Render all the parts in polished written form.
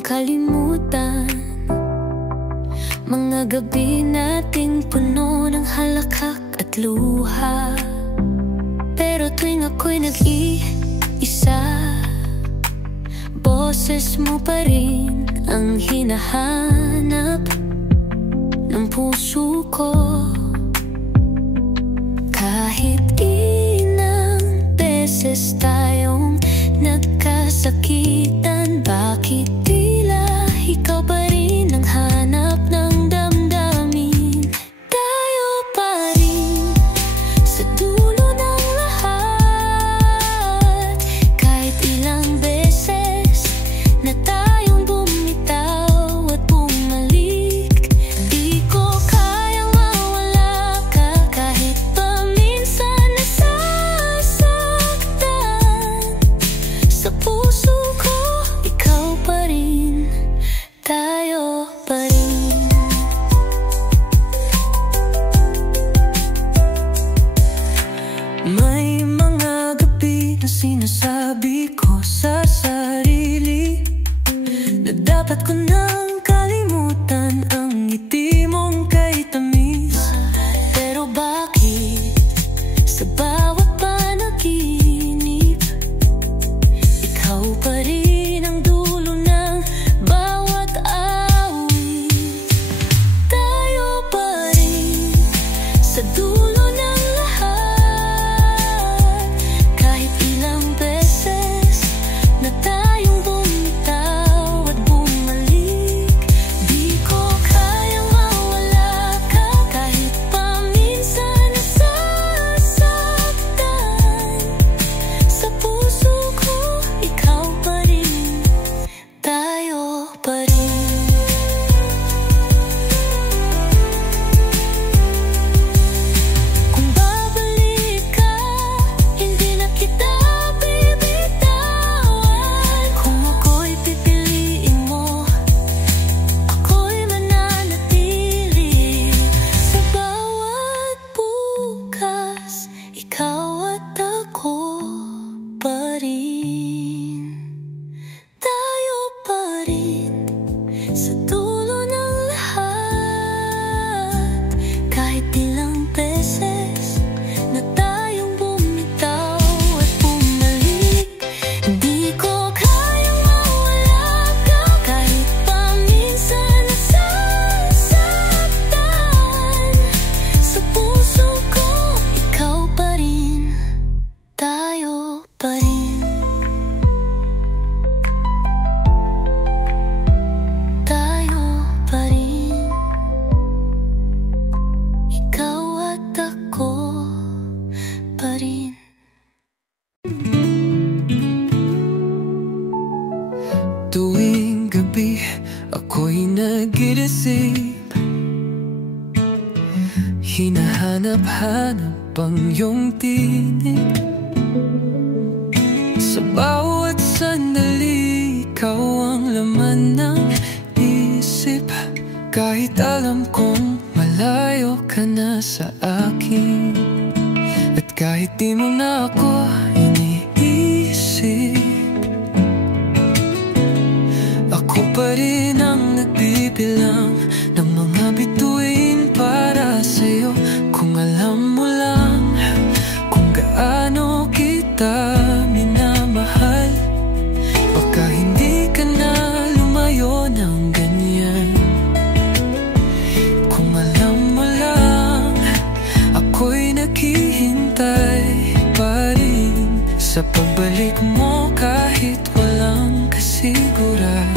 mong kalimutan. Mga gabi nating puno ng halakhak at luha, pero tuwing ako'y nag-iisa, boses mo pa rin ang hinahanap ng puso ko. Kahit ilang beses tayong nagkasakitan, bakit tila ikaw pa rin ang hanap ng damdamin? Tayo pa rin sa dulo ng lahat, kahit ilang beses na tayong bumitaw at bumalik. Di ko kayang mawala ka, kahit pa minsan nasasaktan. Sa puso ko, ikaw pa rin, tayo pa rin. May mga gabi na sinasabi ko sa sarili na dapat ko nang kalimutan ang ngiti mong kay tamis. Pero bakit sa bawat panaginip, ikaw pa rin ang dulo ng bawat awit? Tayo pa rin sa dulo ng lahat, kahit ilang beses na tayong bumitaw at bumalik. Di ko kayang mawala ka, kahit pa minsan nasasaktan. Sa puso ko, ikaw pa rin, tayo pa rin. Kung babalik ka, hindi na kita bibitawan. Kung ako'y pipiliin mo, ako'y mananatili. Sa bawat bukas, ikaw at ako pa rin. Tayo pa rin sa dulo ng lahat, kahit ilang beses na tayong bumitaw at bumalik. Hindi ko kayang mawala ka, kahit pa minsan nasasaktan. Sa puso ko, ikaw pa rin, tayo pa rin. Tayo pa rin, ikaw at ako pa rin. Tuwing gabi ako'y nag-iisip, hinahanap-hanap ang iyong tinig. Sa bawat sandali, ikaw ang laman ng isip. Kahit alam kong malayo ka na sa akin, at kahit di mo na ako iniisip, ako pa rin ang nagbibilang ng mga bituin para sa'yo. Kung alam mo lang kung gaano kita minamahal, baka hindi ka na lumayo ng ganyan. Kung alam mo lang, ako'y naghihintay pa rin sa pagbalik mo, kahit walang kasiguraduhan.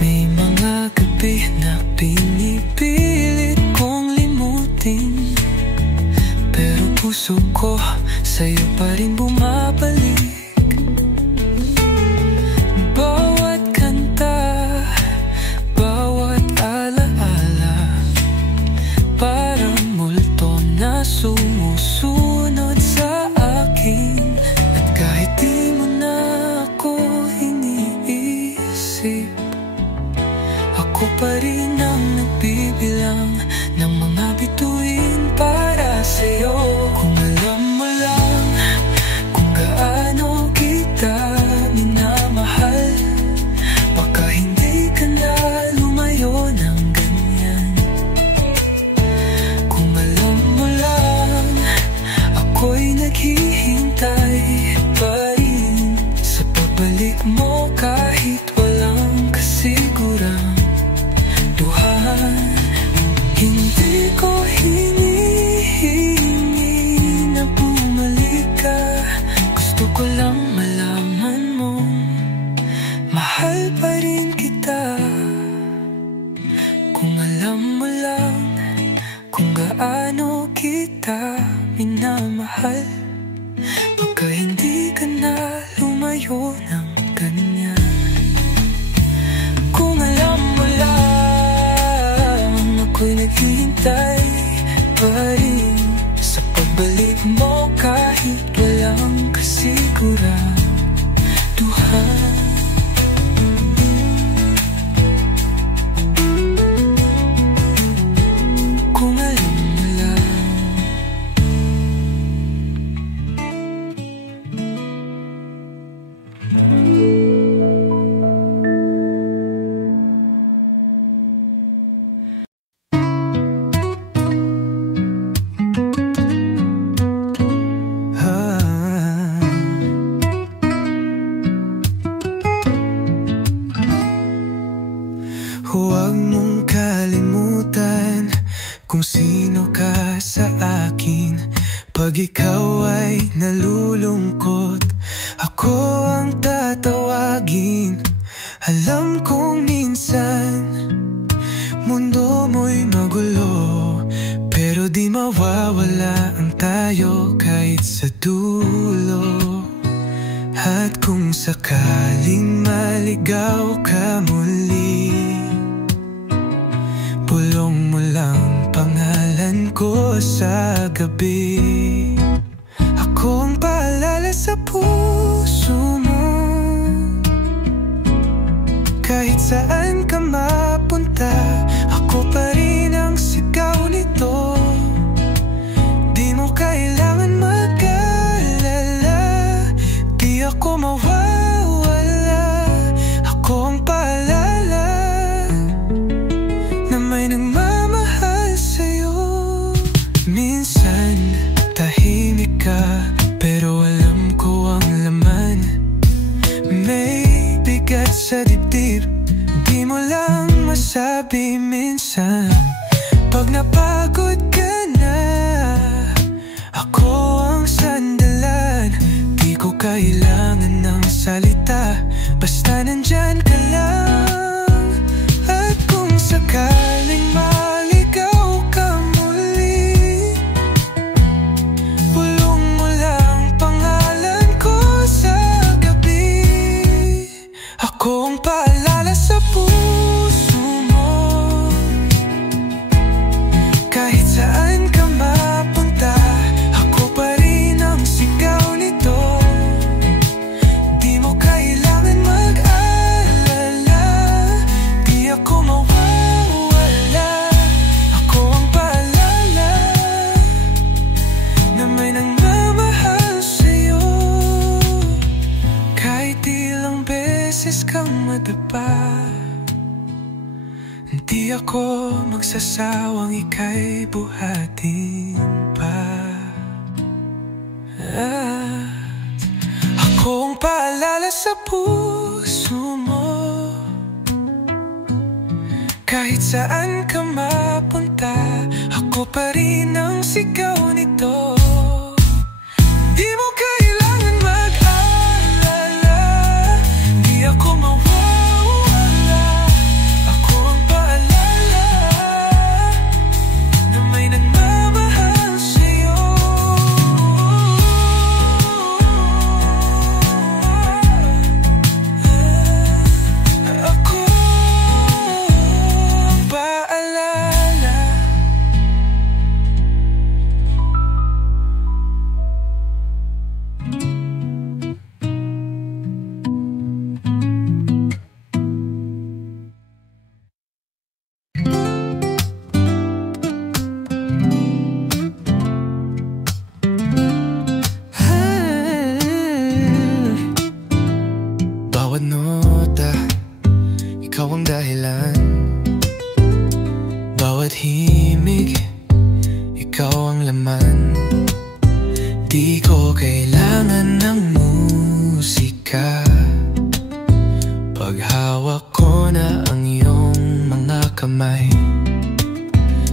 May mga gabi na pinipilit kong limutin, pero puso ko sa'yo pa rin bumabalik. Bawat kanta, bawat alaala, parang multo na sumusunod sa akin. At kahit di mo na ako iniisip, ako pa rin ang nagbibilang ng mga bituin para gaano kita minamahal. Baka hindi ka na lumayo ng ganyan. Kung alam mo lang, ako'y naghihintay pa rin sa pagbalik mo kahit walang kasiguraduhan. Kung alam mo lang. Huwag mong kalimutan kung sino ka sa akin. Pag ikaw ay nalulungkot, ako ang tatawagin. Alam kong minsan mundo mo'y magulo, pero di mawawala ang tayo kahit sa dulo. At kung sakaling maligaw ka muli, bulong mo lang pangalan ko sa gabi. Ako ang paalala sa puso mo, kahit saan ka mapunta. Ako pa rin ang sigaw nito. Di mo kailangan mag-alala, di ako mawawala. Ako ang paalala na may nagmamahal sa'yo. Minsan tahimik ka, pero alam ko ang laman. May bigat sa dibdib, di mo lang masabi minsan. Pag napagod ka na, ako ang sandalan. Di ko kailangan ng salita, basta nandyan ka lang. At kung sakaling maligaw ka muli, bulong mo lang pangalan ko sa gabi. Ako ang paalala sa puso mo, kahit saan ka mapunta. Ako pa rin ang sigaw nito. Di mo kailangan mag-alala, di ako mawawala. Ako ang paalala na may nagmamahal sa'yo. Kahit ilang beses kang madapa, di ako magsasawang ika'y buhatin pa. At ako ang paalala sa puso mo, kahit saan ka mapunta. Ako pa rin ang sigaw nito. Di mo kailangan mag-alala, di ako mawawala. Ako ang paalala na may nagmamahal sa'yo. Ako ang paalala. Bawat nota, ikaw ang dahilan. Bawat himig, ikaw ang laman. Di ko kailangan ng musika, paghawak ko na ang iyong mga kamay.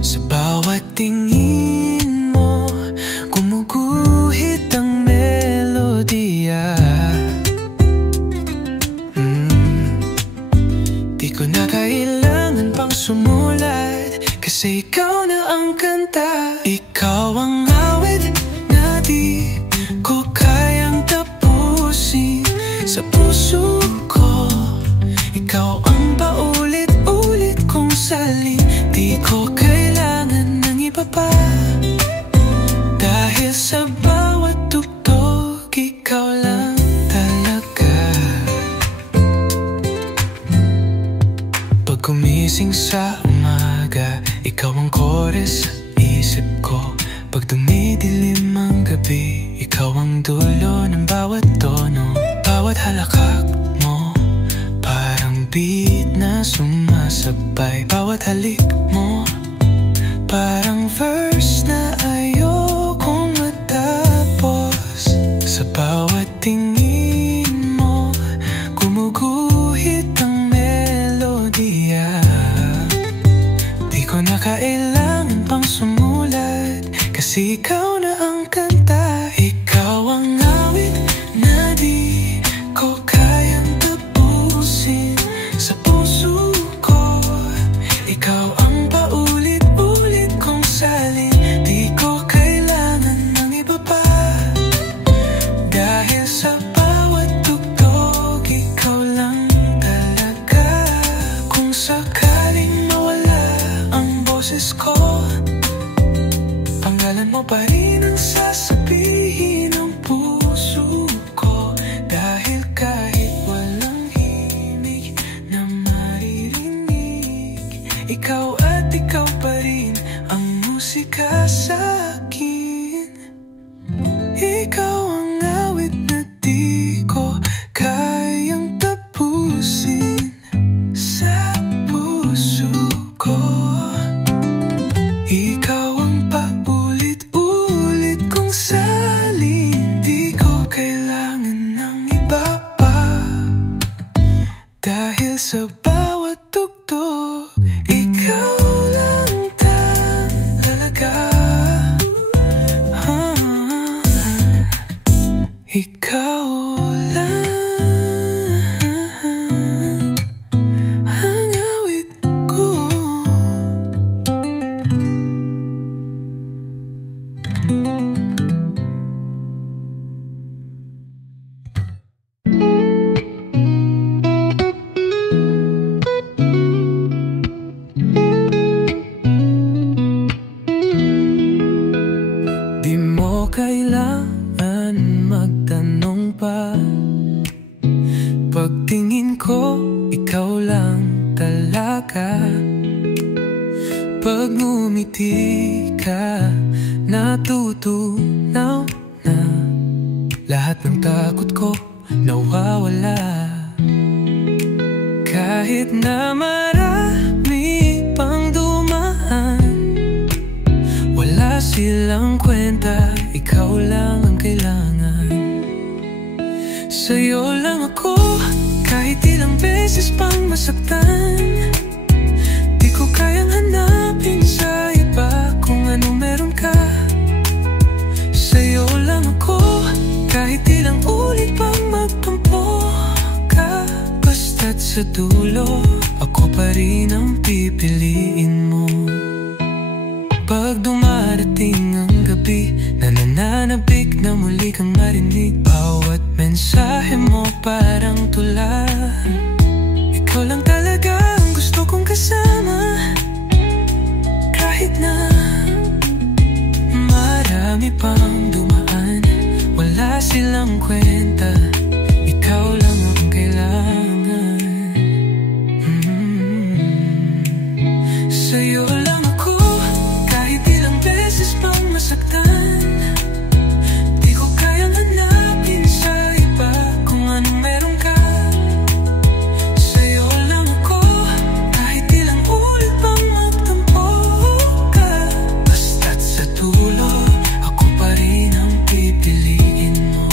Sa bawat tingin mo, gumuguhit ang melodiya. Di ko na kailangan pang sumulat, kasi ikaw na ang kanta. sa puso ko. Ikaw ang paulit-ulit kong salin, di ko kailangan ng iba pa. Dahil sa bawat tugtog, ikaw lang talaga. Pag gumising sa umaga, ikaw ang chorus sa isip ko. Pag dumidilim ang gabi, ikaw ang dulo ng bawat tono. Bawat halakhak mo, parang beat na sumasabay. Bawat halik mo, parang verse na ayokong matapos. Sa bawat tingin mo, gumuguhit ang melodiya. Di ko na kailangan pang sumulat, kasi ikaw na ang kanta. Ikaw ang awit na di ko kayang tapusin sa puso ko. Ikaw ang paulit-ulit kong salin, di ko kailangan ng iba pa. Dahil sa bawat tugtog, ikaw lang talaga. Kung sakaling mawala ang boses ko, pangalan mo pa rin ang sasabihin ng puso ko. Dahil kahit walang himig na maririnig, ikaw at ikaw pa rin ang musika sa akin. Ikaw ang awit na di ko kayang tapusin sa puso ko. Ikaw ang paulit-ulit kong salin, di ko kailangan ng iba pa. Dahil sa bawat tugtog, ikaw lang talaga. Ikaw lang ang awit ko. Di mo kailangan magtanong pa. Pagtingin ko, ikaw lang talaga. Pag ngumiti ka, natutunaw na. Lahat ng takot ko nawawala. Kahit na marami pang dumaan, wala silang kwenta, ikaw lang ang kailangan. Sa'yo lang ako, kahit ilang beses pang masaktan. Di ko kayang hanapin sa iba kung anong meron ka. Sa'yo lang ako, kahit ilang ulit pang magtampo ka. Basta't sa dulo, ako pa rin ang pipiliin mo. Pag dumarating ang gabi, nananabik na muli kang marinig. Bawat mensahe mo parang tula. Ikaw lang talaga ang gusto kong kasama. Kahit na marami pang dumaan, wala silang kwenta, ikaw lang ang kailangan. Sa'yo lang ako, kahit ilang beses pang masaktan. Di ko kayang hanapin sa iba kung anong meron ka. Sa'yo lang ako, kahit ilang ulit pang magtampo ka. Basta't sa dulo, ako pa rin ang pipiliin mo.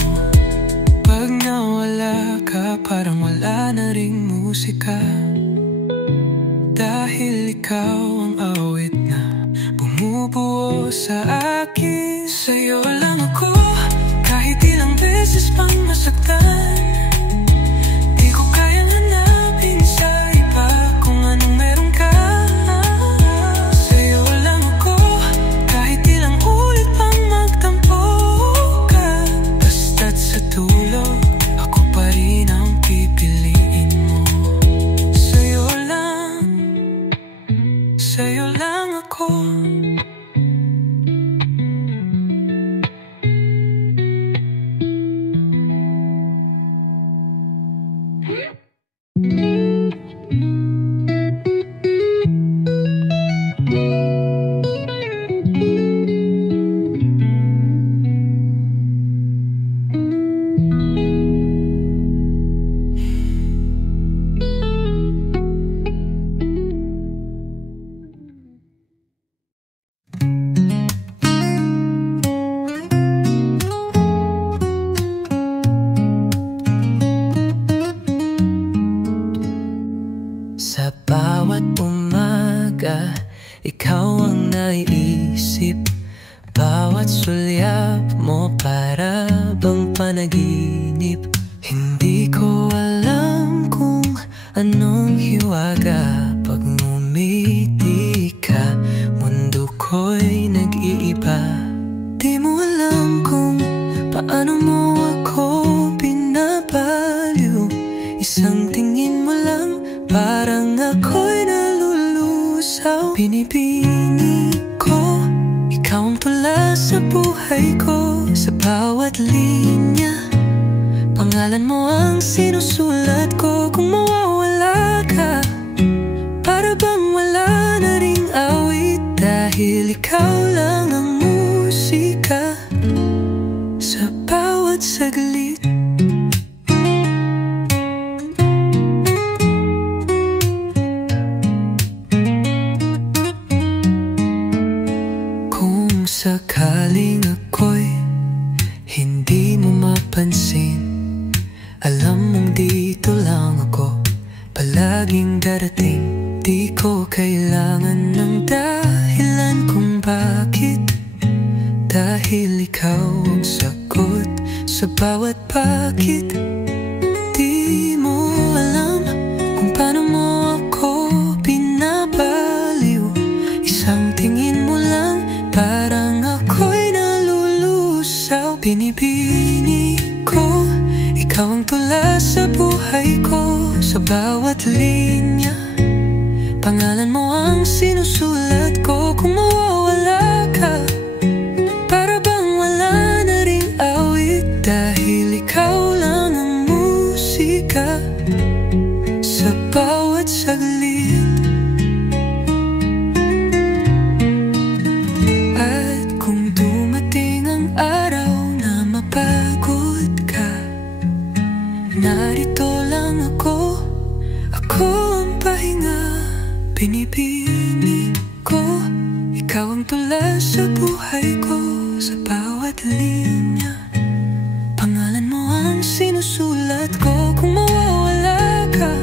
Pag nawala ka, parang wala na ring musika. Dahil ikaw ang awit na bumubuo sa akin. Sa'yo lang ako, kahit ilang beses pang masaktan. Di ko kayang hanapin sa iba kung anong meron ka. Sa'yo lang ako, kahit ilang ulit pang magtampo ka. Basta't sa dulo, ako pa rin ang Sa bawat umaga, ikaw ang naiisip. Bawat sulyap mo para bang panaginip. Hindi ko alam kung anong hiwaga. Pag ngumiti ka, mundo ko'y nag-iiba. Di mo alam kung paano mo ako binabaliw. Isang tingin mo lang, parang ako'y nalulusaw. Binibini ko, ikaw ang tula sa buhay ko. Sa bawat linya, pangalan mo ang sinusulat ko. Kung mawawala ka, para bang wala na ring awit. Dahil ikaw lang ang musika sa bawat saglit. Sakaling ako'y hindi mo mapansin, alam mong dito lang ako palaging darating. Di ko kailangan ng dahilan kung bakit, dahil ikaw ang sagot sa bawat bakit. Di mo alam kung paano mo ako binabaliw. Isang tingin mo lang, parang ako'y nalulusaw. Binibini ko, ikaw ang tula sa buhay ko. Sa bawat linya, pangalan mo ang sinusulat ko. Kung mawawala ka, para bang wala na ring awit. Dahil ikaw lang ang musika sa bawat saglit. Narito lang ako, ako ang pahinga. Binibini ko, ikaw ang tula sa buhay ko. Sa bawat linya, pangalan mo ang sinusulat ko. Kung mawawala ka,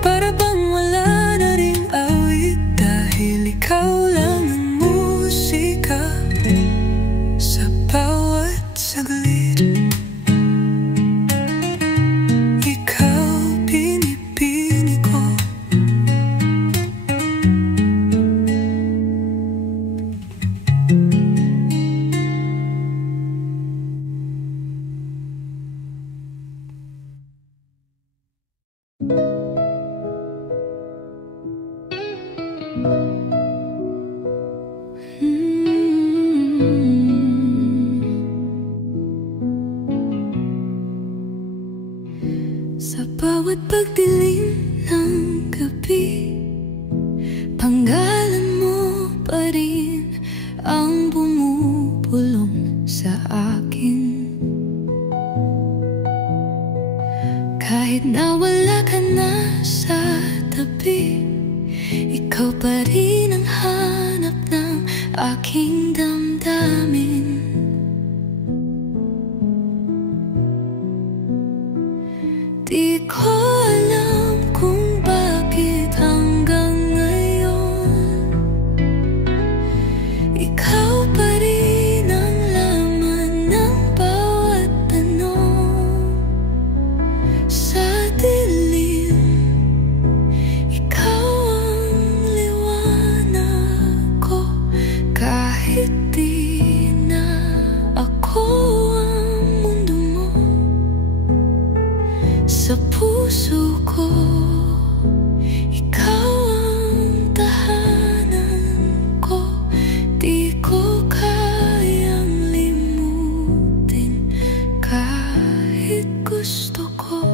para bang wala na ring awit. Dahil ikaw lang ang musika sa bawat saglit. Sa bawat pagdilim ng gabi, panggalan mo pa rin ang bumubulong sa akin. Kahit na wala ka na sa tabi, ikaw pa rin ang hanap ng aking damdamin. Di ko alam kung bakit hanggang ngayon ikaw pa rin ang laman ng bawat tanong. Sa dilim, ikaw ang liwanag ko. Kahit di na ako ang mundo mo, sa puso ko, ikaw ang tahanan ko. Di ko kayang limutin kahit gusto ko.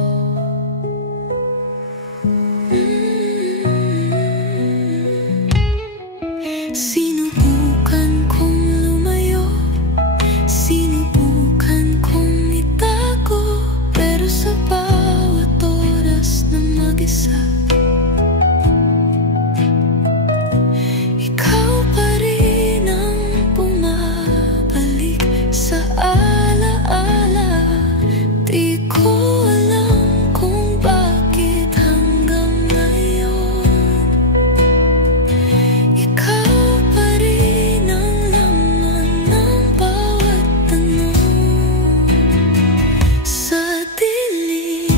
isa. Ikaw pa rin ang bumabalik sa alaala. Di ko alam kung bakit hanggang ngayon ikaw pa rin ang laman ng bawat tanong. Sa dilim,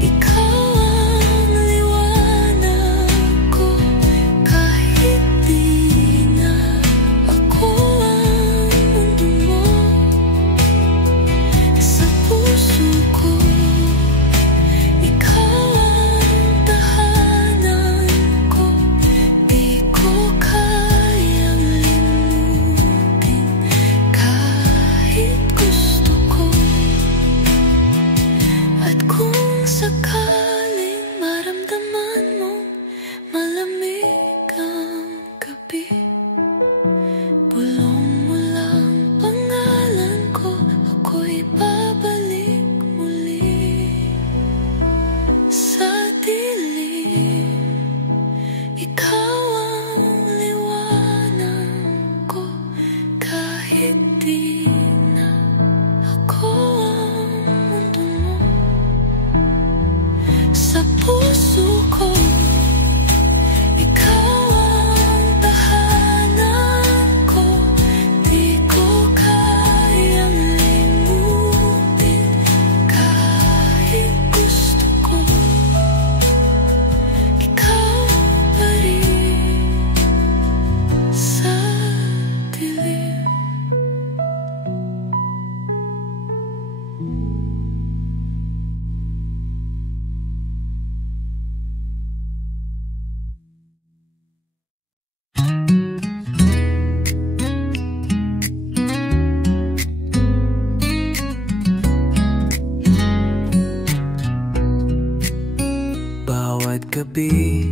ikaw ang liwanag ko. Kahit di na ako ang mundo mo, sa puso ko ikaw ang tahanan ko. Di ko kayang limutin kahit gusto ko. At kung sakaling maramdaman mong malamig ang gabi, bulong mo lang pangalan ko, ako'y babalik muli. Sa dilim, ikaw ang liwanag ko. Kahit di na ako ang mundo mo, sa puso ko ikaw ang tahanan ko. Di ko kayang limutin kahit gusto ko. Ikaw pa rin sa dilim. Bawat gabi,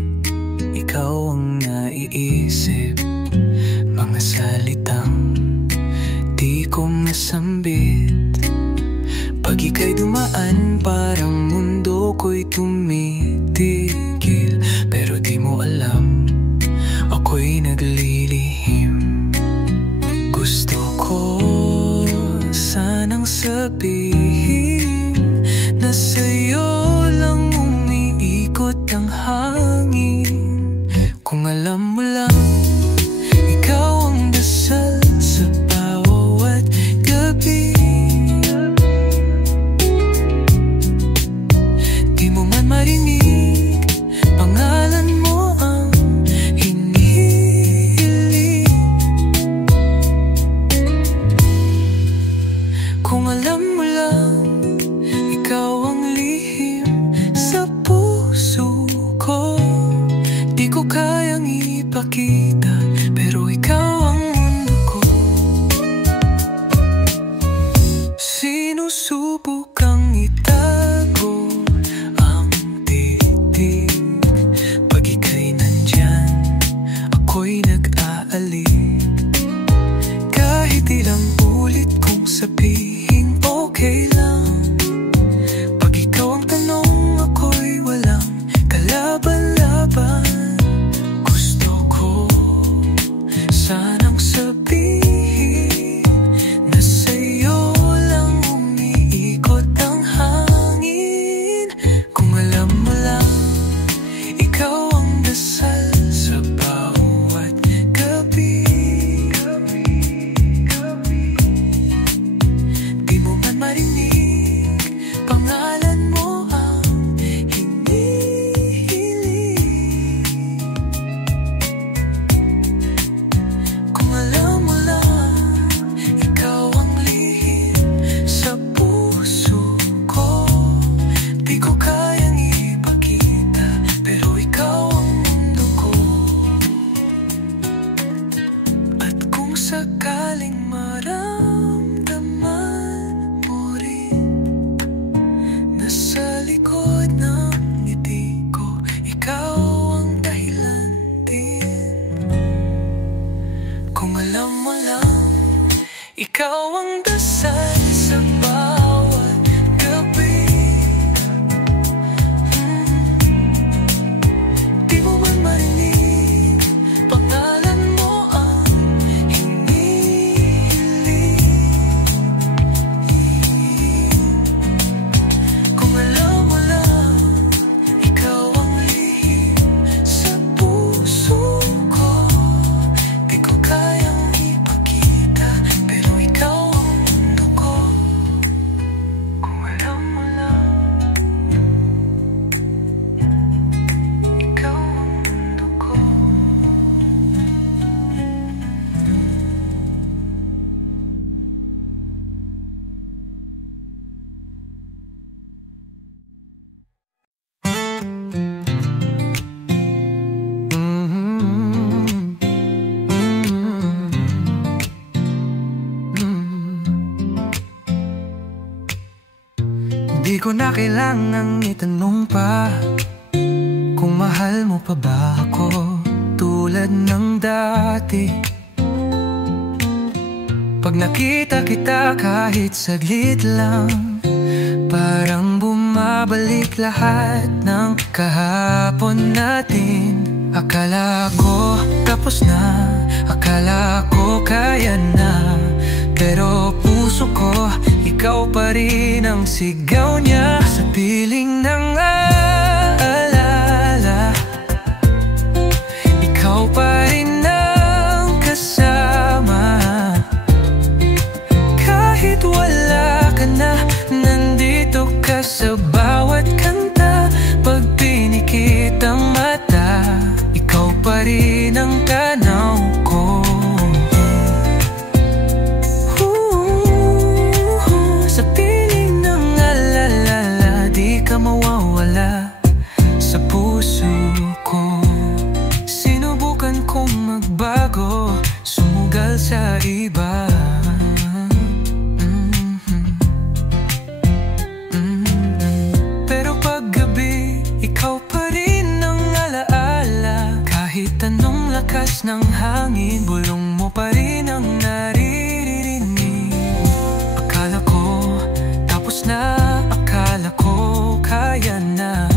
ikaw ang naiisip. Mga salitang di ko masambit. Pag ika'y dumaan, parang mundo ko'y tumitigil. Pero di mo alam, ako'y naglilihim. Gusto ko sanang sabihin na sa'yo lang umiikot ang hangin. Kung alam mo lang, ikaw ang dasal sa bawat gabi. Di mo man marinig, pangalan mo ang hinihiling. Kung alam mo lang, ikaw ang lihim sa puso ko. Di ko kayang ipakita, pero ikaw ang mundo ko. Sinusubukang itago ang titig. Pag ika'y nandyan, ako'y nag-aalik. Kahit ilang ulit kong sabihin okay lang. Pag ikaw ang tanong, ako'y walang kalaban-laban. Gusto ko sanang sabihin na sa'yo lang umiikot ang hangin. Kung alam mo lang, ikaw ang dasal sa bawat gabi. Di mo man marinig, pangalan mo ang hinihiling. Kung alam mo lang, ikaw ang lihim sa puso ko. Di ko kayang ipakita, pero ikaw ang mundo ko. At kung sakaling maramdaman mo rin na sa likod ng ngiti ko, ikaw ang dahilan din. Kung alam mo lang, ikaw ang dasal sa bawat gabi. Di ko na kailangang itanong pa kung mahal mo pa ba ako tulad ng dati. Pag nakita kita kahit saglit lang, parang bumabalik lahat ng kahapon natin. Akala ko tapos na, akala ko kaya na, pero puso ko, ikaw pa rin ang sigaw niya. Sa piling ng alala, ikaw pa rin ang kasama. Kahit wala ka na, nandito ka sa bawat kanta. Pag pinikit ang mata, ikaw pa rin ang tanaw ko. Sa piling ng alala, di ka mawawala sa puso ko. Sinubukan kong magbago, sumugal sa iba. Pero paggabi, ikaw pa rin ang alaala. Kahit anong lakas ng hangin, bulong mo pa rin ang naririnig. Akala ko tapos na, akala ko kaya na,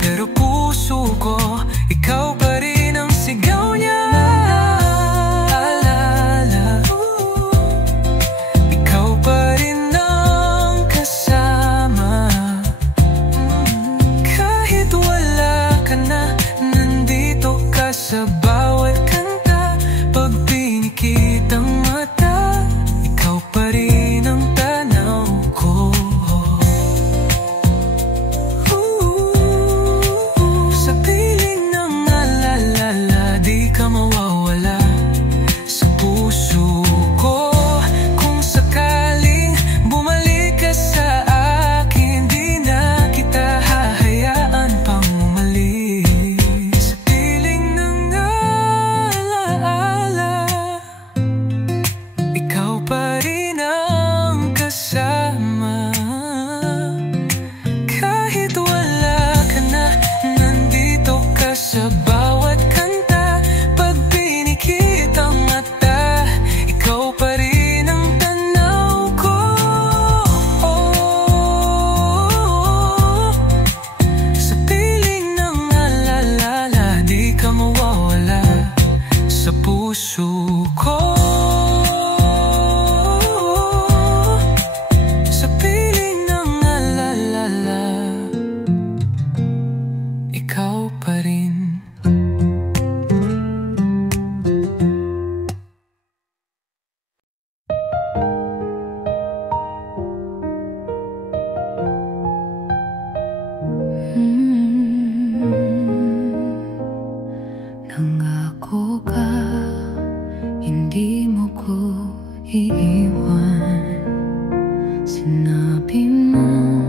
pero puso ko, ikaw pa rin ang sigaw niya. Alala, ikaw pa rin ang kasama. Kahit wala ka na, nandito ka sa bawat kanta. Pag pinikit ang mata, ikaw pa rin ang tanaw ko. Sa piling ng alala, di ka mawawala sa puso ko. Kung sakaling bumalik ka sa akin, di na kita hahayaan pang umalis. Sa piling ng alaala, ikaw pa rin ang kasama. Kahit wala ka na, nandito ka sa bawat kanta. Pag pinikit ang mata, ikaw pa rin ang tanaw ko. Sa piling ng alala, di ka mawawala sa puso ko. Sa piling ng alala, ikaw pa rin. Nangako ka, hindi mo ko iiwan. Sinabi mo,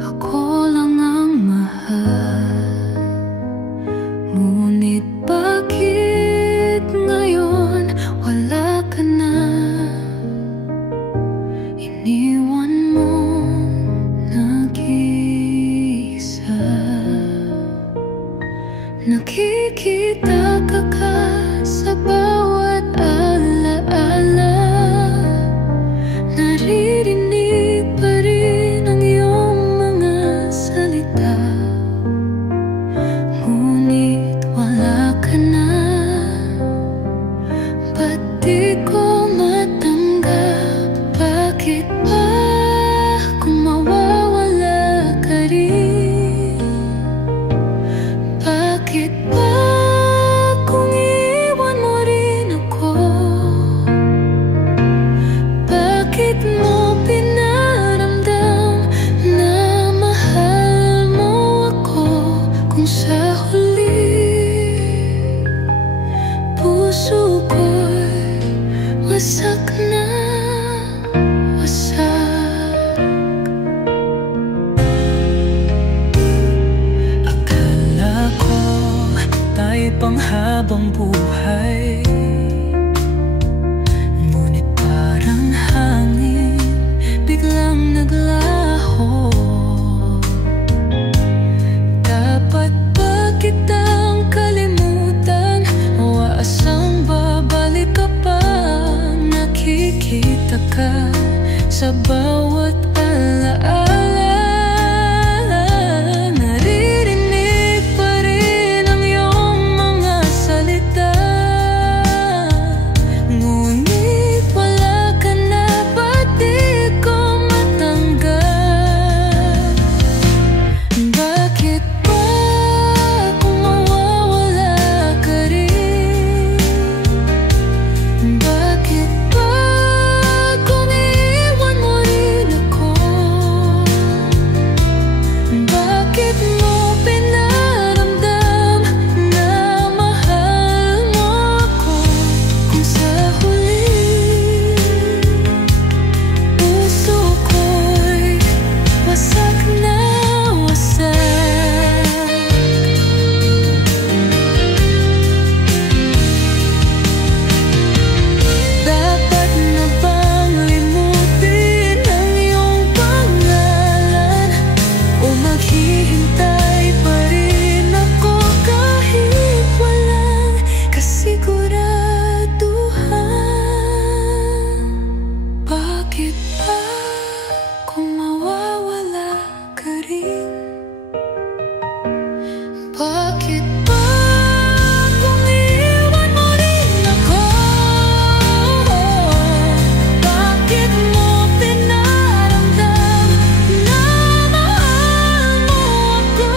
ako lang ang mahal. Ngunit bakit ngayon wala ka na? Iniwan mo nag-iisa. Nakikita ka sa bawat alaala. Naririnig pa rin ang iyong mga salita. Ngunit wala ka na. Ba't di ko matanggap? Bakit ba kung mawawala ka rin? Bakit ba kung iwan mo rin ako? Bakit mo pinaramdam na mahal mo ako kung sa huli puso ko'y wasak na wasak? Akala ko tayo'y panghabang buhay, ngunit parang hangin biglang naglaho. Hinihintay pa rin ako kahit walang kasiguraduhan. Bakit ba kung mawawala ka rin? Bakit ba kung iwan mo rin ako? Bakit mo pinaramdam na mahal mo ako?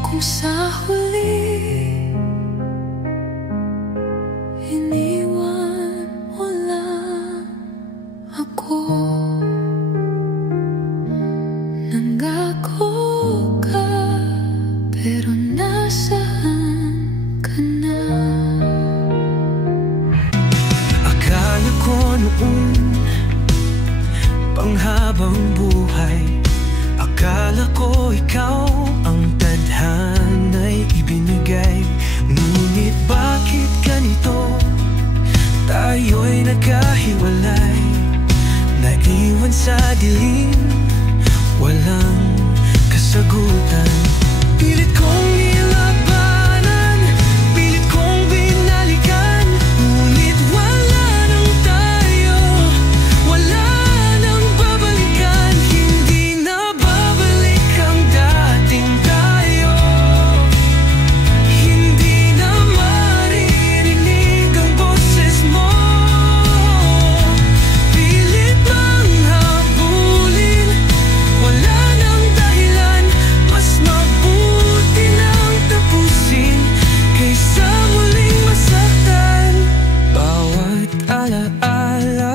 Kung sa huli iniwan mo lang ako. Nangako ka, pero nasaan ka na? Akala ko noon panghabang buhay, akala ko ikaw ang tadhana'y ibinigay. Ngunit bakit ganito? Tayo'y nagkahiwalay, naiwan sa dilim, walang kasagutan. Pilit kong nilabanan, pilit kong binalikan, ngunit wala nang tayo, wala nang babalikan. Hindi na babalik ang dating tayo, hindi na maririnig ang boses mo. Pilit mang habulin, wala nang dahilan, mas mabuti nang tapusin kaysa muling masaktan. Bawat alaala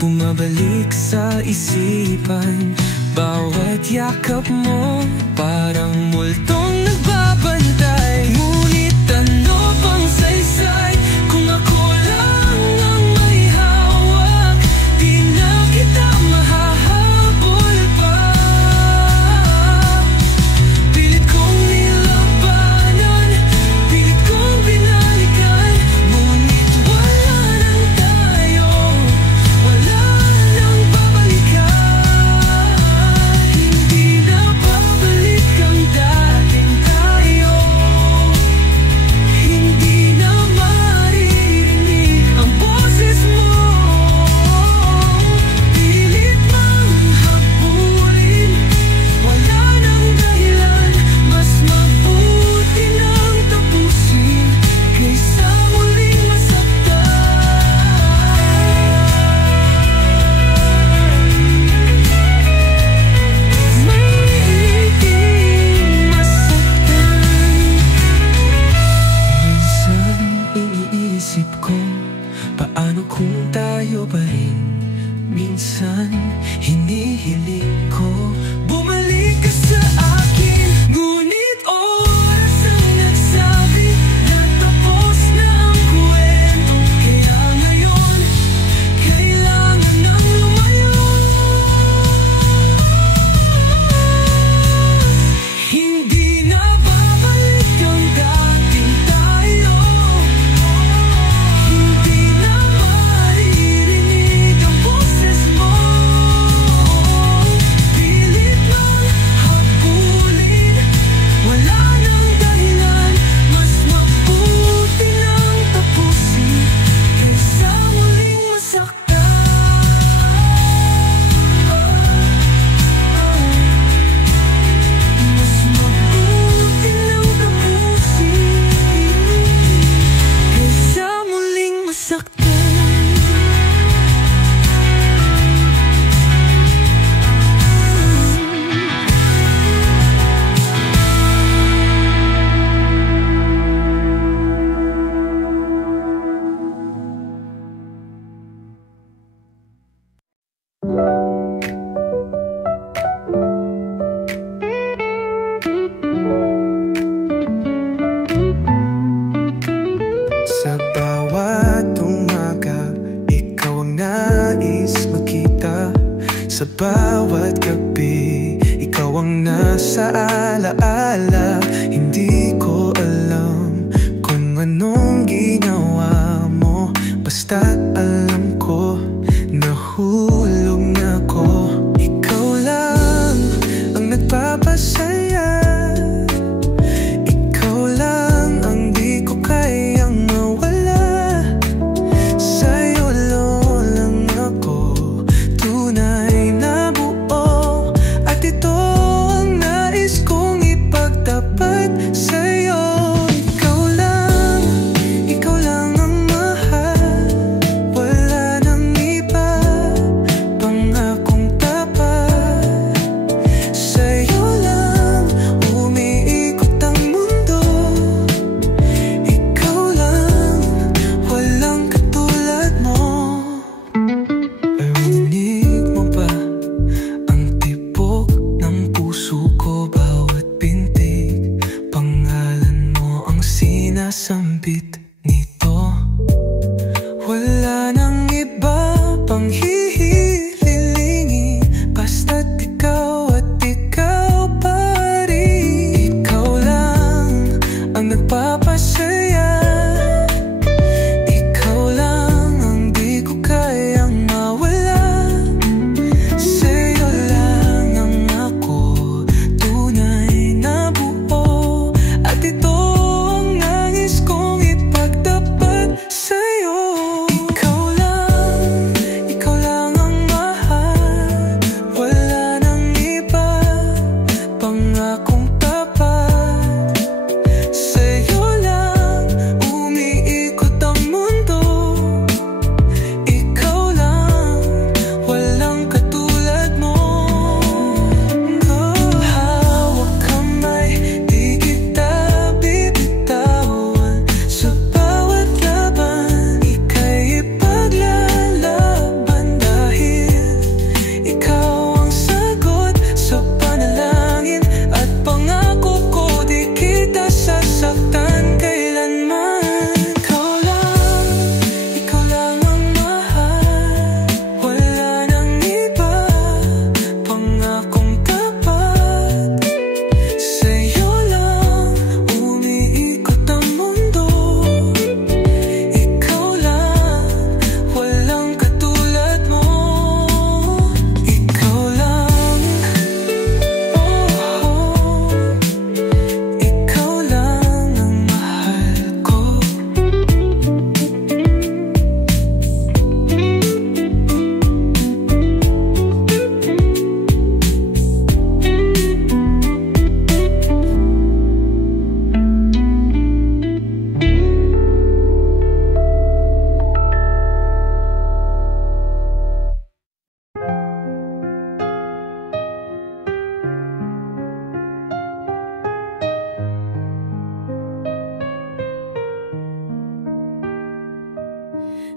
bumabalik sa isipan, bawat yakap mo parang multong nagbabantay. Ngunit ano bang saysay kung ako lang ang may hawak? Di na kita mahahabol pa. Pilit kong nilabanan, pilit kong binalikan, ngunit wala nang tayo, wala nang babalikan. Hindi na babalik ang dating tayo, hindi na maririnig ang boses mo. Pilit mang habulin, wala nang dahilan, mas mabuti nang tapusin kaysa muling masaktan. Magiging masaktan. Minsan iniisip ko, paano kung tayo pa rin? Minsan hinihiling ko, bumalik ka sa akin. Ngunit oras ang nagsabi na tapos na ang kwento. Kaya ngayon, kailangan nang lumayo. Hindi na babalik ang dating tayo, hindi na maririnig ang boses mo. Pilit mang habulin, wala nang dahilan, mas mabuti nang tapusin kaysa muling masaktan. Mas mabuti nang tapusin kaysa muling masaktan. Sa bawat umaga, ikaw ang nais makita. Sa bawat gabi, ikaw ang nasa alaala. Hindi ko alam kung anong ginawa mo, basta't alam ko nahulog na ako. Ikaw lang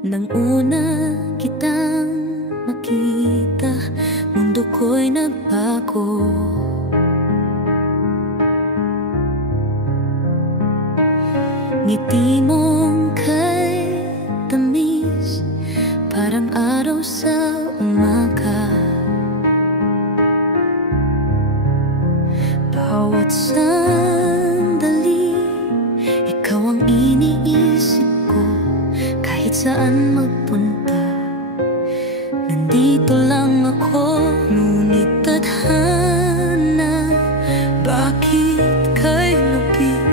Nang una kitang makita, mundo ko'y nagbago. Ngiti mong kay tamis, parang araw sa umaga. Bawat sandali, ikaw ang iniisip ko. Kahit saan magpunta, nandito lang ako. Ngunit tadhana, bakit kay lupit?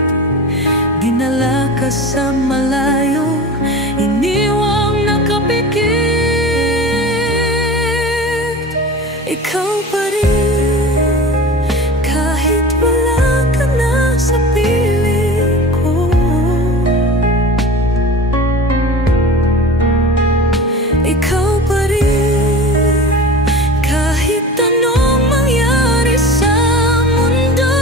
Dinala ka sa malayo, iniwang nakapikit. Ikaw pa rin, kahit wala ka na sa piling ko. Ikaw pa rin, kahit anong mangyari sa mundo.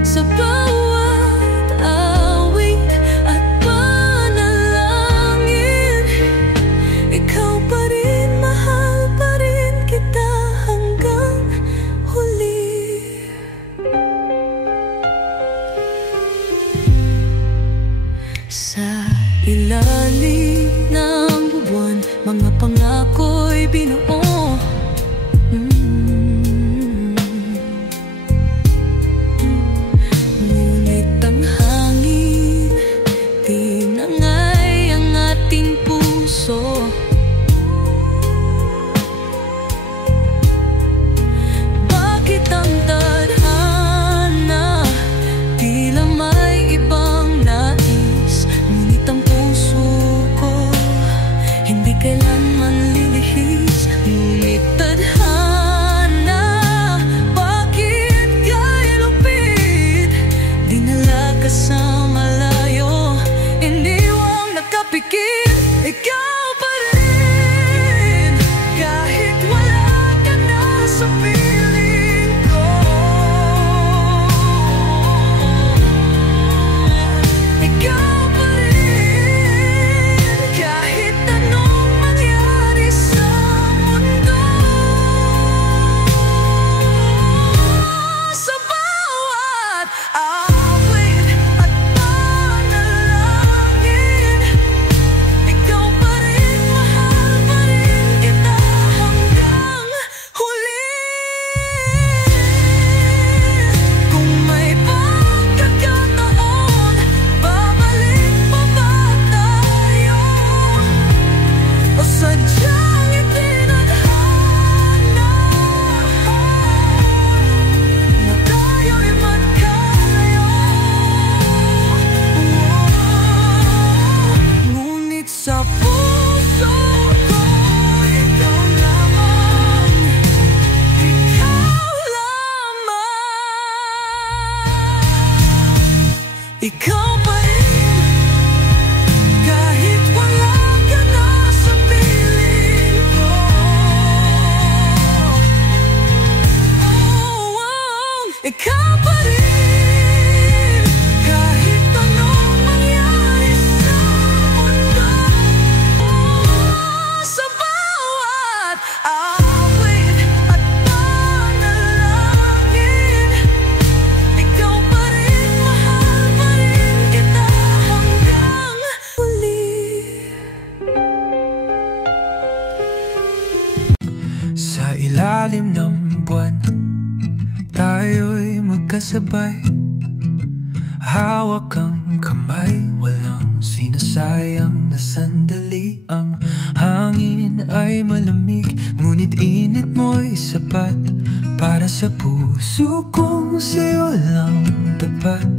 Sa bawat awit at panalangin, ikaw pa rin, mahal pa rin kita hanggang huli. Sa ilalim ng buwan, mga pangako'y binuo. Ngunit ang hangin, tinangay ang ating puso. Bakit ang tadhana, tila may ibang nais? Ngunit ang puso ko, hindi kailanman lilihis. Ngunit tadhana, bakit kay lupit? Dinala ka sa malayo, iniwang nakapikit. Ikaw pa rin, kahit wala ka na sa piling ko. Ikaw pa rin, kahit anong mangyari sa mundo. Sa bawat awit at panalangin, ikaw pa rin, mahal pa rin kita hanggang huli. Kung may pagkakataon, babalik pa ba tayo? O sadyang itinadhana na tayo'y magkalayo? Ngunit sa puso ko, ikaw lamang, ikaw lamang. Ikaw pa rin, kahit wala ka na sa piling ko. Ikaw pa rin, kahit anong mangyari sa mundo. Sa bawat awit at panalangin, ikaw pa rin, mahal pa rin kita hanggang huli. Sa ilalim ng buwan, tayo'y magkasabay. Hawak ang kamay, walang sinasayang na sandali. Ang hangin ay malamig, ngunit init mo'y sapat para sa puso kong sa'yo lang tapat.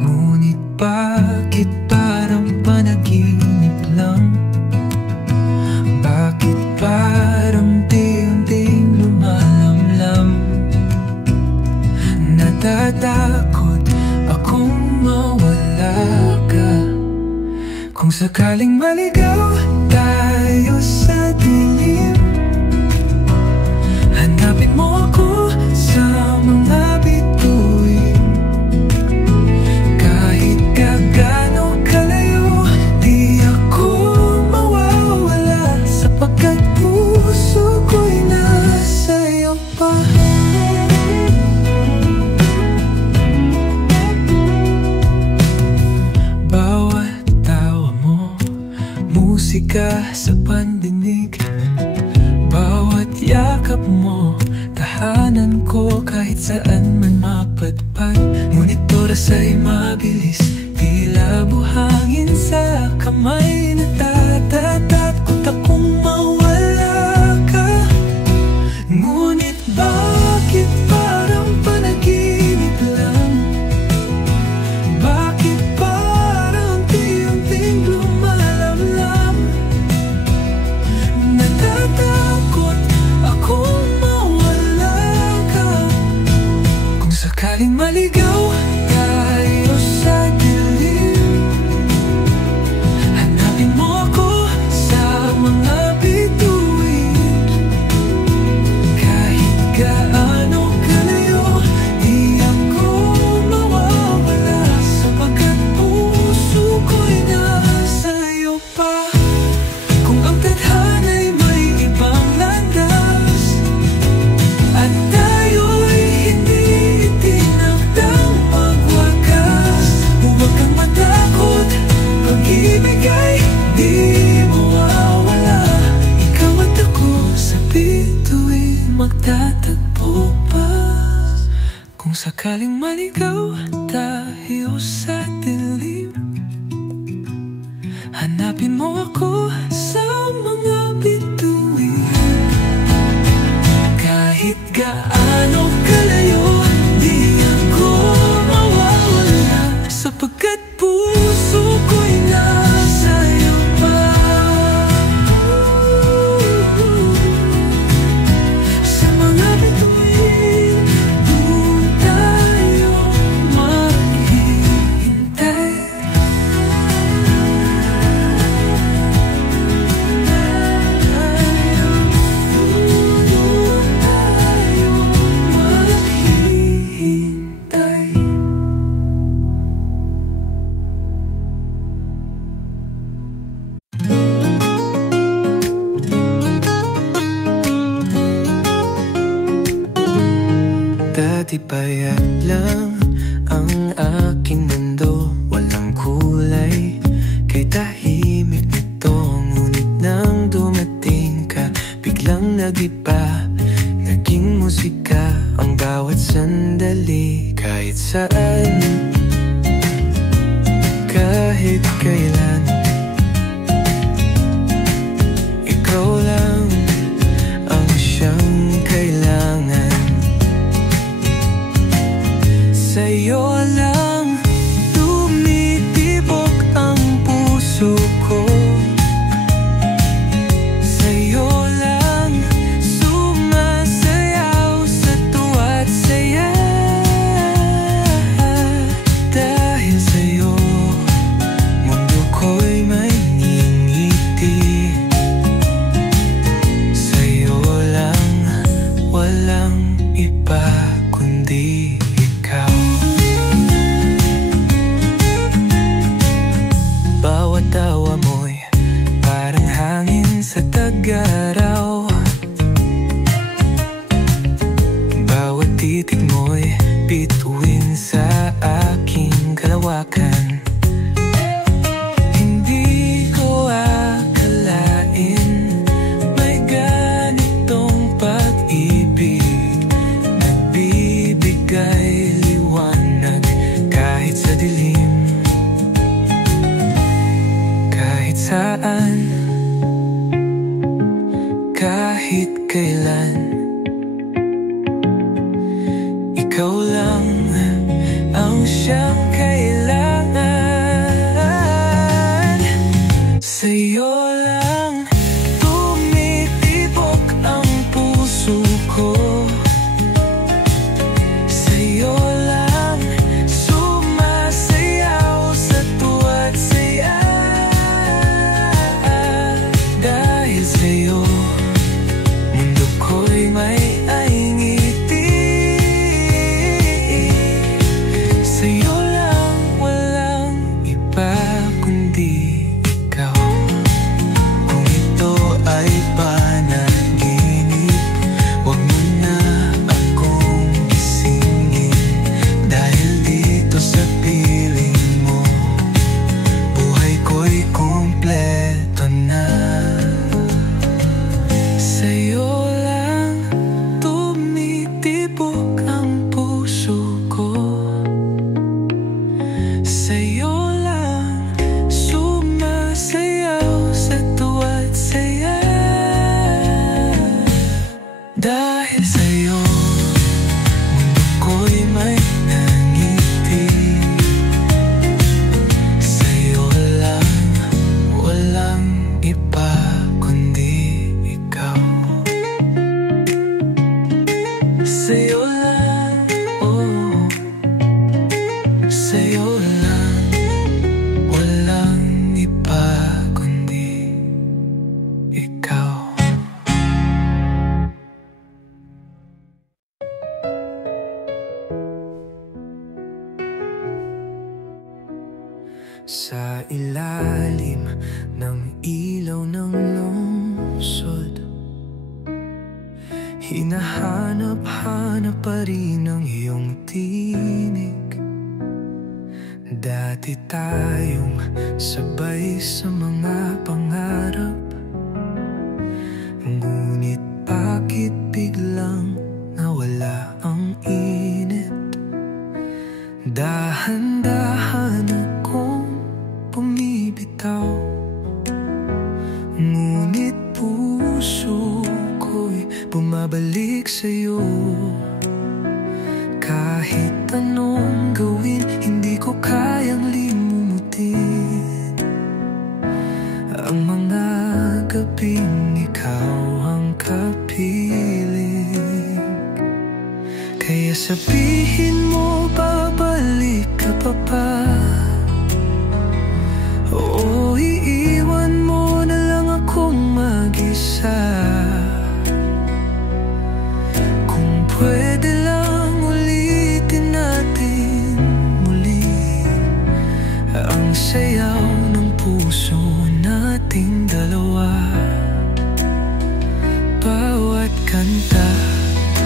Ngunit bakit parang panaginip lang? Bakit parang unti-unting lumalamlam? Natatakot akong mawala ka. Kung sakaling maligaw tayo sa dilim, hanapin mo ako sa mga bituin. Kahit tinig. Bawat yakap mo, tahanan ko kahit saan man mapadpad. Ngunit oras ay mabilis, tila buhangin sa kamay. Natatatakot akong mawala ka. Ngunit bakit parang panaginip lang? Bakit parang unti-unting lumalamlam? Natatakot akong mawala ka. Kung sakaling maligaw tayo sa dilim, hanapin mo ako sa mga bituin. Kahit gaano kalayo, di ako mawawala, sapagkat puso ko'y nasa'yo pa. Kung ang tadhana'y may ibang landas at tayo'y hindi itinakdang magwakas, huwag kang matakot, pag-ibig ay di mawawala. Ikaw at ako sa bituin magtatagpo pa. Kung sakaling maligaw tayo sa dilim, hanapin mo ako sa mga bituin. Kahit gaano kalayo, di ako mawawala, sapagkat puso ko'y nasa'yo pa. Sa mga bituin, doon tayo maghihintay. Doon tayo maghihintay. Dati payat lang ang aking mundo, walang kulay, kay tahimik nito. Ngunit nang dumating ka, biglang nag-iba, naging musika ang bawat sandali. Kahit saan, kahit kailan, ikaw lang ang siyang kailangan. Sa'yo lang tumitibok ang puso ko. Sa'yo lang sumasayaw sa tuwa't saya. Dahil sa'yo, mundo ko'y may ngingiti. Sa'yo lang, walang iba kundi ikaw. Bawat tawa mo'y parang hangin sa tag-araw. Bawat titig mo'y bituin sa aking kalawakan. Hindi ko akalain may ganitong pag-ibig, nagbibigay liwanag kahit sa dilim. Kahit saan, kahit kailan, ikaw lang ang siyang kailangan. Sa'yo lang tumitibok ang puso ko. Sa'yo lang sumasayaw sa tuwa't saya. Dahil sa'yo, mundo ko'y Sa ilalim ng ilaw ng lungsod, hinahanap-hanap pa rin ang iyong tinig. Dati tayong sabay sa mga pangarap, ngunit bakit biglang nawala ang init? Dahan-dahan akong bumibitaw, ngunit puso ko'y bumabalik sa'yo. Kahit anong gawin, hindi ko kayang limutin ang mga gabing ikaw ang kapiling. Kaya sabihin mo, babalik ka pa ba? O iiwan mo na lang akong mag-isa? Kung pwede lang, ulitin natin muli ang sayaw ng puso nating dalawa. Bawat kanta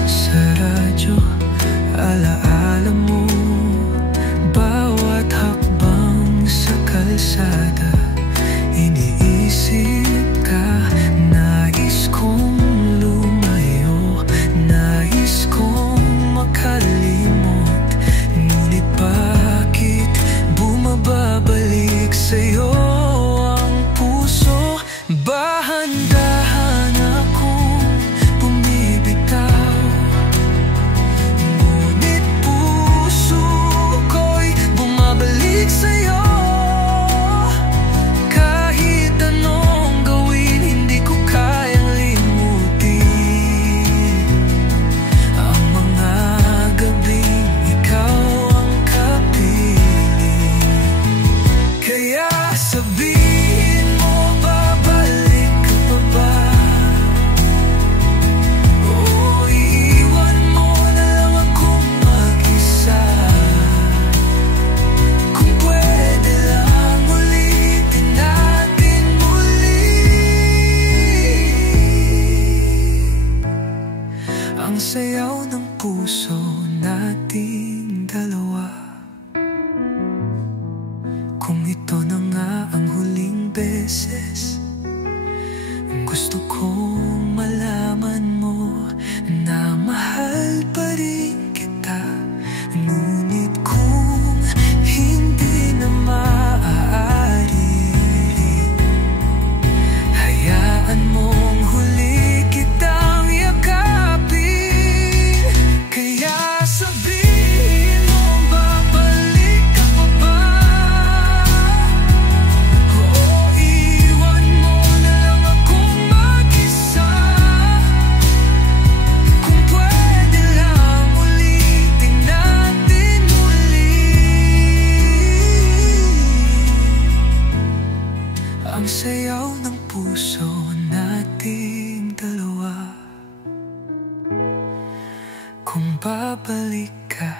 sa radyo, alaala mo. Bawat hakbang sa kalsada, iniisip ka. Nais kong lumayo, nais kong makalimot, ngunit bakit bumababalik sa'yo ang puso? Dahan-dahan akong bumibitaw, ngunit puso ko'y bumabalik sa'yo. Kahit anong gawin, hindi ko kayang limutin ang mga gabing ikaw ang kapiling. Kaya sabihin mo, babalik ka pa ba? O iiwan mo na lang akong mag-isa? Kung pwede lang, ulitin natin muli ang sayaw ng puso nating dalawa. Kung ito na nga ang huling beses, gusto kong malaman mo na mahal pa rin kita. Ngunit kung hindi na maaari, hayaan mong huli kitang yakapin. Kaya sabihin mo, babalik ka pa ba? O iwan mo na lang akong mag-isa? Kung pwede lang, ulitin natin muli ang sayaw ng puso nating dalawa. Kung babalik ka,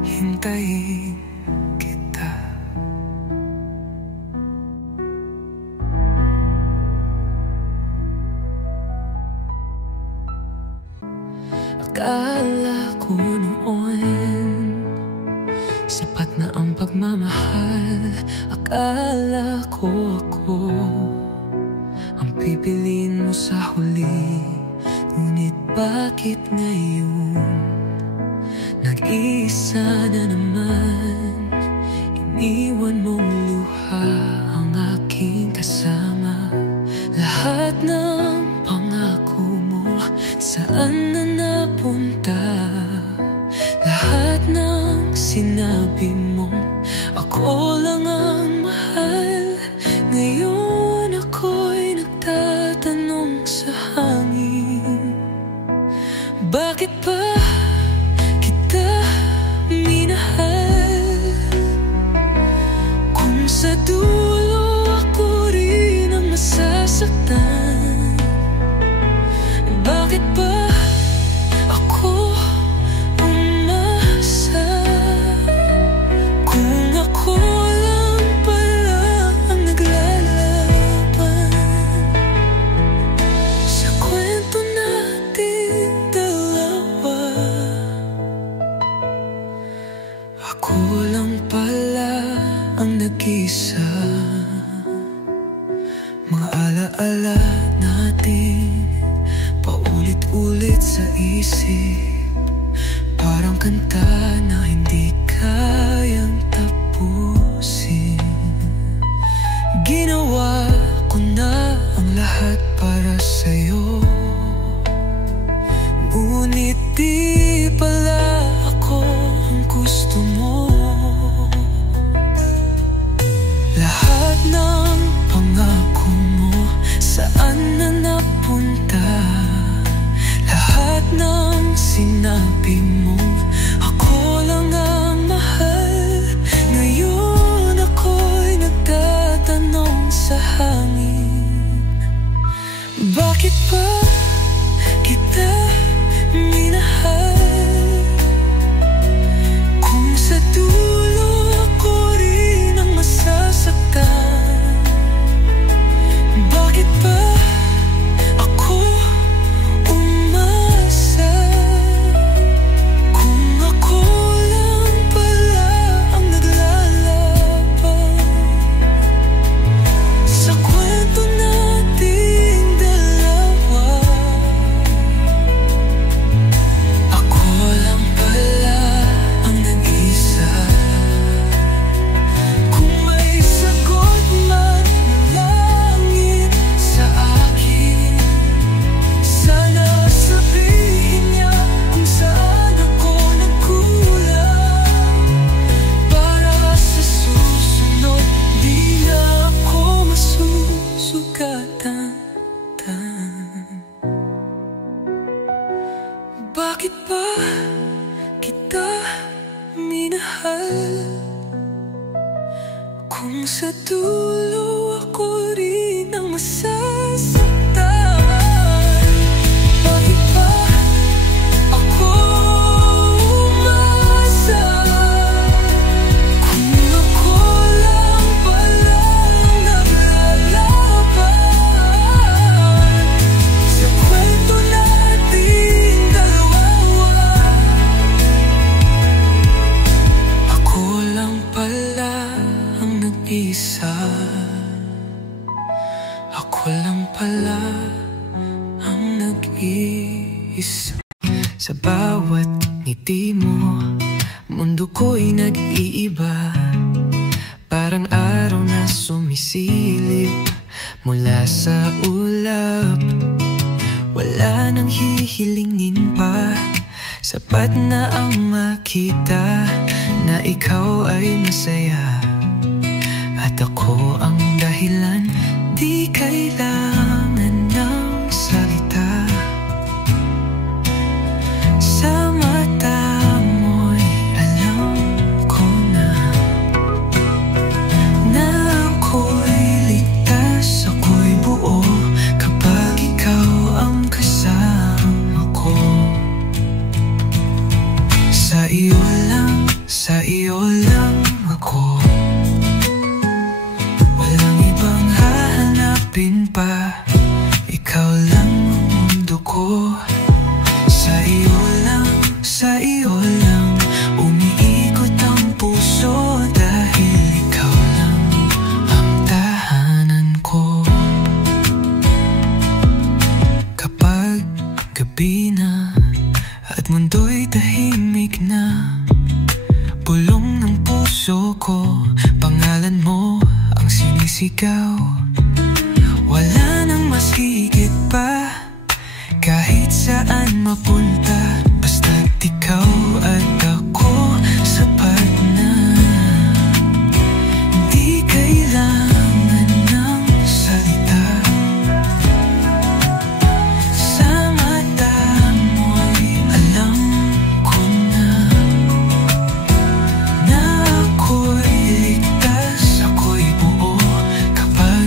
hintayin kita. Akala ko noon sapat na ang pagmamahal. Akala ko ako ang pipiliin mo sa huli. Ngunit bakit ngayon nag-iisa na naman? Iniwan mong luha ang aking kasama. Lahat ng pangako mo, saan na napunta? Lahat ng sinabi mo, ako lang ang mahal. Ngayon ako'y nagtatanong sa hangin, bakit ba kita minahal? Kung sa dulo ako rin ang masasaktan, bakit ba ako umasa? Kung ako natin paulit-ulit sa isip, parang kanta na hindi kayang tapusin. Ginawa ko na ang lahat para sa'yo, ngunit di pala ako ang gusto mo. Lahat ng pangako mo, saan na napunta? Lahat ng sinabi mo, ako lang ang mahal. Ngayon ako'y nagtatanong sa hangin, bakit ba kita minahal? Kung sa dulo ako rin ang masasaktan, bakit ba ako umasa? Kung ako lang pala ang naglalaban sa kwento nating dalawa, ako lang pala ang nag-isa. Kung may sagot man ng langit sa akin, sana sabihin niya kung saan ako nagkulang, para sa susunod di na ako masusugatan. Bakit ba kita minahal? Kung sa dulo ako rin ang masasaktan, bakit ba ako umasa? Kung ako lang pala ang naglalaban sa kwento nating dalawa, ako lang pala ang nag-isa. Ako lang pala ang nag-iisa. Sa bawat ngiti mo, mundo ko'y nag-iiba, parang araw na sumisilip mula sa ulap. Wala nang hihilingin pa, sapat na ang makita na ikaw ay masaya at ako ang dahilan. Di kailangan ng salita, sa mata mo'y alam ko na ako'y ligtas, ako'y buo kapag ikaw ang kasama ko. Sa iyo lang ako, walang ibang hahanapin pa, ikaw lang ang mundo ko. Sa iyo lang umiikot ang puso, dahil ikaw lang ang tahanan ko. Kapag gabi na at mundo'y tahimik na, bulong ng puso ko, pangalan mo ang sinisigaw. Wala nang mas higit pa, kahit saan mapunta, basta't ikaw at ako, sapat na. Di kailangan ng salita, sa mata mo'y alam ko na ako'y ligtas, ako'y buo kapag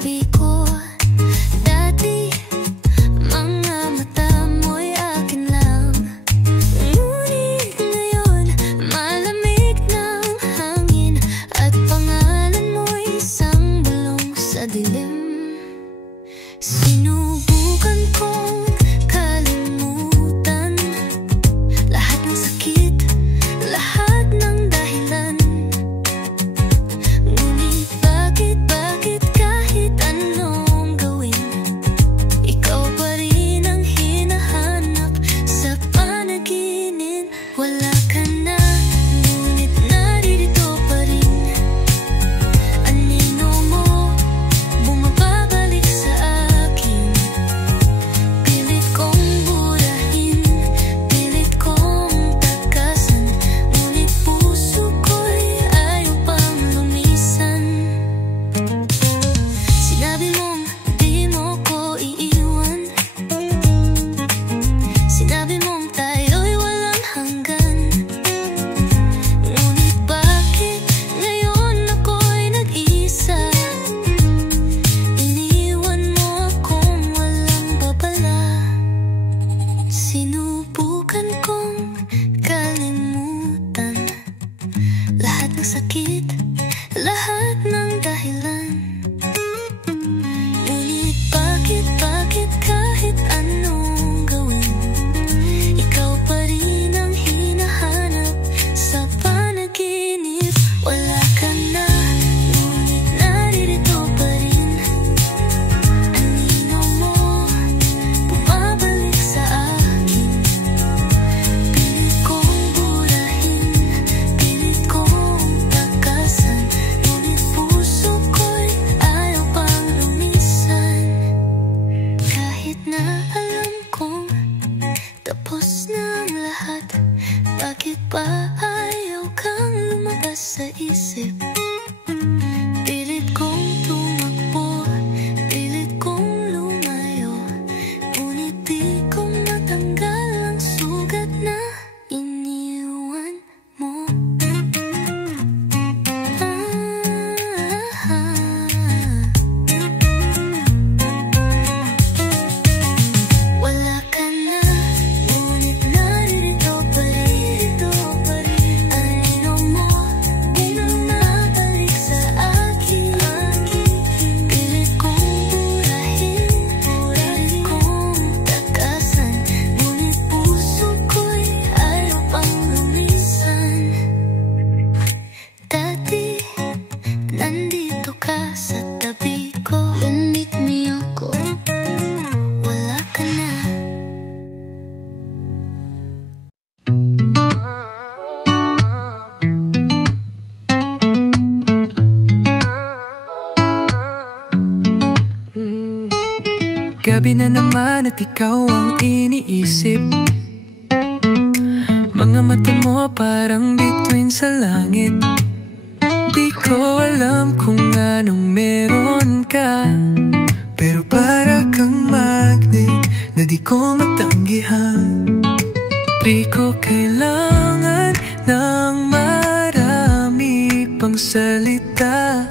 tabi ko. Dati, mga mata mo'y akin lang. Ngunit ngayon, malamig ng hangin, at pangalan mo'y isang bulong sa dilim. Sinubukan kong kalimutan lahat ng sakit, lahat ng dahilan. Ngunit bakit kahit anong gawin, ikaw pa rin ang hinahanap sa panaginip. Wala ka na, ngunit naririto pa rin. Anino mo, bumabalik sa akin. Pilit kong burahin, pilit kong takasan, ngunit puso ko'y ayaw pang lumisan. Sinabi mong di mo ko iiwan, sinabi mong tayo'y walang hanggan. Ngunit bakit ngayon ako'y nag-isa? Iniwan mo akong walang babala. Sinubukan kong kalimutan lahat ng sakit, lahat ng dahilan. Ngunit bakit kahit anong gawin, ikaw pa rin ang hinahanap sa panaginip. Wala ka na, ngunit naririto pa rin. Anino mo, bumabalik sa akin. Pilit kong burahin, pilit kong takasan, ngunit puso ko'y ayaw pang lumisan. Kahit na alam kong tapos na ang lahat, bakit pa ayaw kang lumabas sa isip? Pilit kong tumakbo, pilit kong lumayo, ngunit di ko matanggal ang sugat na iniwan mo. Wala ka na, ngunit naririto pa rin. Anino mo, bumabalik sa akin. Pilit kong burahin, pilit kong takasan, ngunit puso ko'y ayaw pang lumisan. Dati, nandito ka sa tabi ko. Lamig mo ako, wala ka na. Gabi na naman at ikaw ang iniisip. Mga mata mo parang bituin sa langit. Di ko alam kung anong meron ka, pero para kang magnet na di ko matanggihan. Di ko kailangan ng marami pang salita.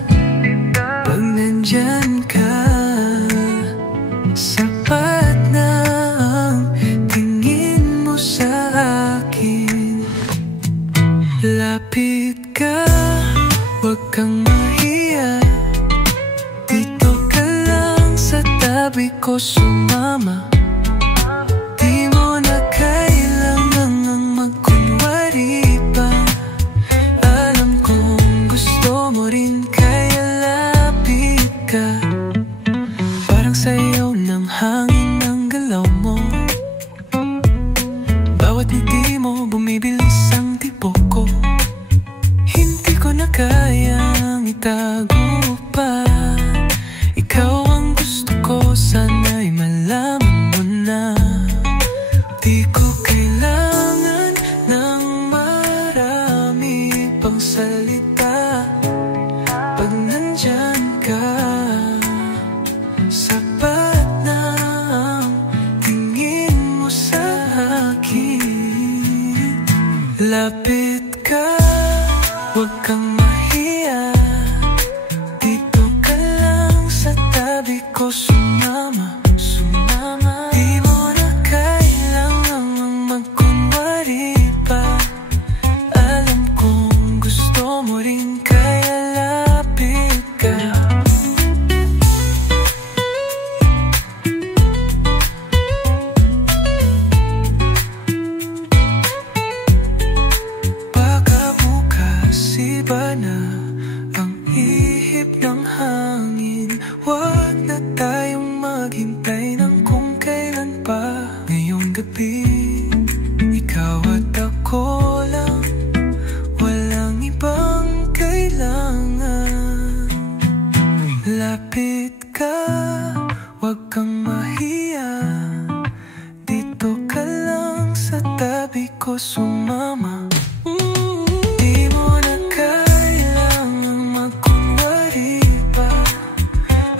Pag nandyan ka, sapat na ang tingin mo sa akin. Lapit ka, huwag kang mahiya. Dito ka lang sa tabi ko sumama. Di mo na kailangang magkunwari pa. Alam kong gusto mo rin, kaya lapit ka. Parang sayaw ng hangin ang galaw mo. Bawat ngiti mo bumibilis ang tibok ko. Hindi ko na kayang itago pa. Ikaw ang gusto ko, sana'y malaman mo na. Di ko kailangan ng marami pang salita. Pag nandyan ka, sapat na ang tingin mo sa akin. Lapit ka, huwag kang mahiya. na tayong maghintay ng kung kailan pa. Ngayong gabi, ikaw at ako lang, walang ibang kailangan. Lapit ka, wag kang mahiya, dito ka lang sa tabi ko sumama. Di mo na kailangang magkunwari pa,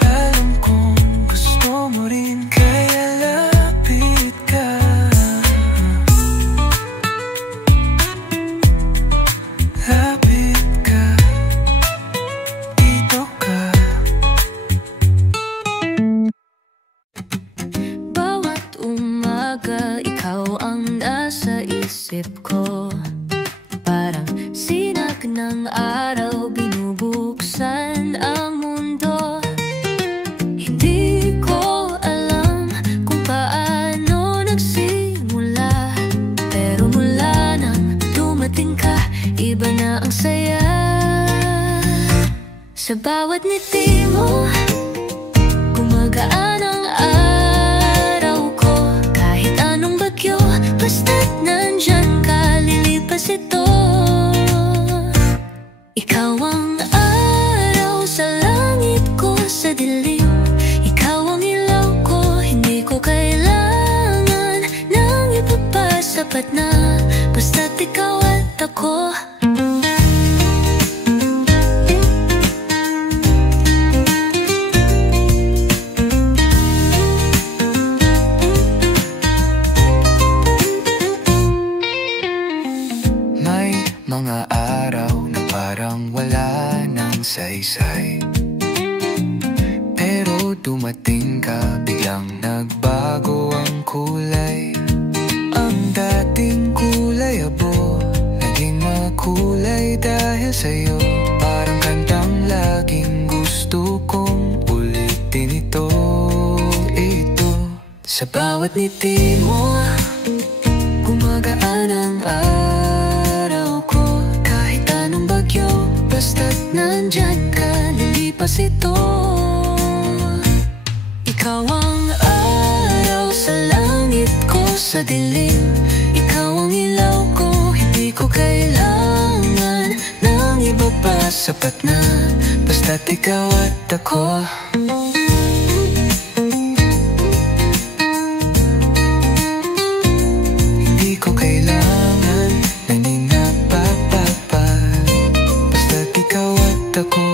alam kong gusto mo rin, kaya lapit ka. Lapit ka, dito ka. Bawat umaga, ikaw ang nasa isip ko. Parang sinag ng araw, binubuksan ang mundo. Hindi ko alam kung paano nagsimula, pero mula nang dumating ka, iba na ang saya. Sa bawat ngiti mo, gumagaan ang araw ko. Kahit anong bagyo, basta't nandyan ka, lilipas ito. Ikaw ang araw sa langit ko, sa dilim. Ikaw ang ilaw ko, hindi ko kailangan ng iba pa, sapat na basta't ikaw at ako. May mga araw na parang wala nang saysay, pero dumating ka, biglang nagbago ang kulay. Ang dating kulay abo, naging makulay dahil sa'yo. Parang kantang laging gusto kong ulitin ito. Sa bawat ngiti mo, gumagaan ang araw ko. Kahit anong bagyo, basta't nandyan ka, lilipas ito. Ikaw ang araw sa langit ko, sa dilim. Ikaw ang ilaw ko, hindi ko kailangan ng iba pa, sapat na basta't ikaw at ako. Hindi ko kailangan ng ninapapapal, basta't ikaw at ako.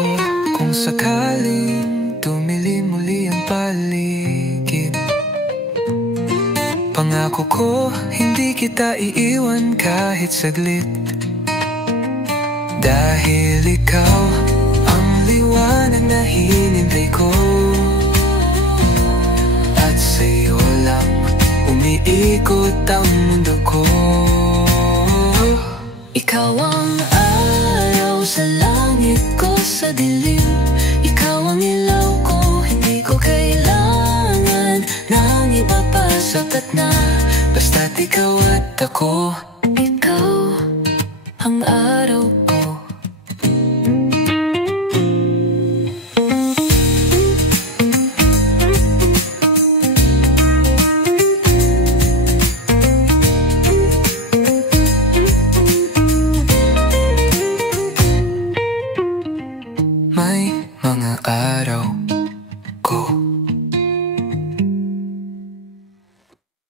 Kung sakaling tumilim muli ang paligid, pangako ko, hindi kita iiwan kahit saglit. Dahil ikaw ang liwanag na hinintay ko, at sa'yo lang umiikot ang mundo ko. Ikaw ang araw sa langit ko, sa dilim. Ikaw ang ilaw ko, hindi ko kailangan ng iba pa, sapat na basta't ikaw at ako.